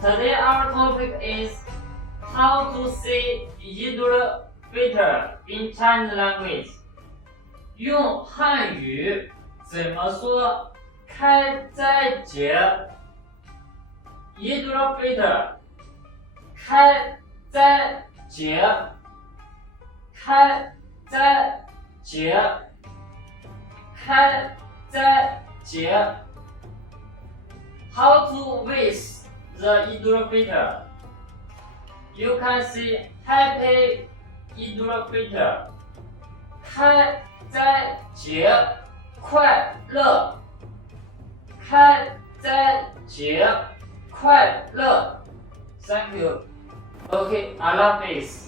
Today our topic is how to say either better in Chinese language. 用汉语怎么说开斋节 either better 开斋节开斋节开斋节 How to with the either better? You can say Happy either better. 开斋节快乐，开斋节快乐。Thank you. Okay, I love this.